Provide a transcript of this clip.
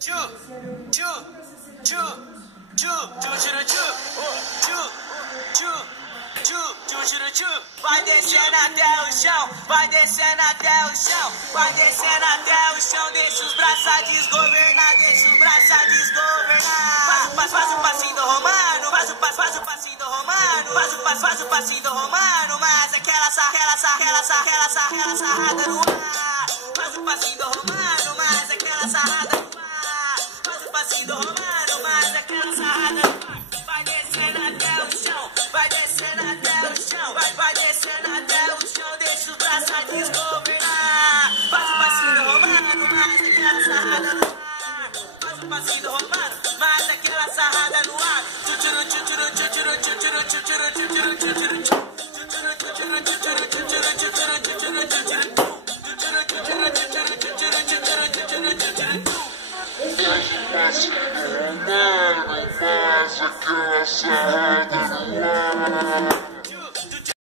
Tchu, tchu, tchu, tchu, tchu, tchu, tchu, tchu, tchu, tchu, tchu, tchu. Vai descendo até o chão, vai descendo até o chão, vai descendo até o chão. Deixa os braços desgovernar, deixa os braços desgovernar. Faz o passinho do romano, faz o passinho do romano, faz o passinho do romano. Mas aquela sarrada no ar. Faz o passinho do romano, mas aquela sarrada no ar. Faz o passinho do romano, mas aquela sarrada no ar. Vai descendo até o chão, vai descendo até o chão, vai descendo até o chão. Deixa os braços desgovernar. Faz o passinho do romano, mas aquela sarrada no ar. Faz o passinho do romano, mas aquela sarrada no ar. Mas aquela sarrada no ar.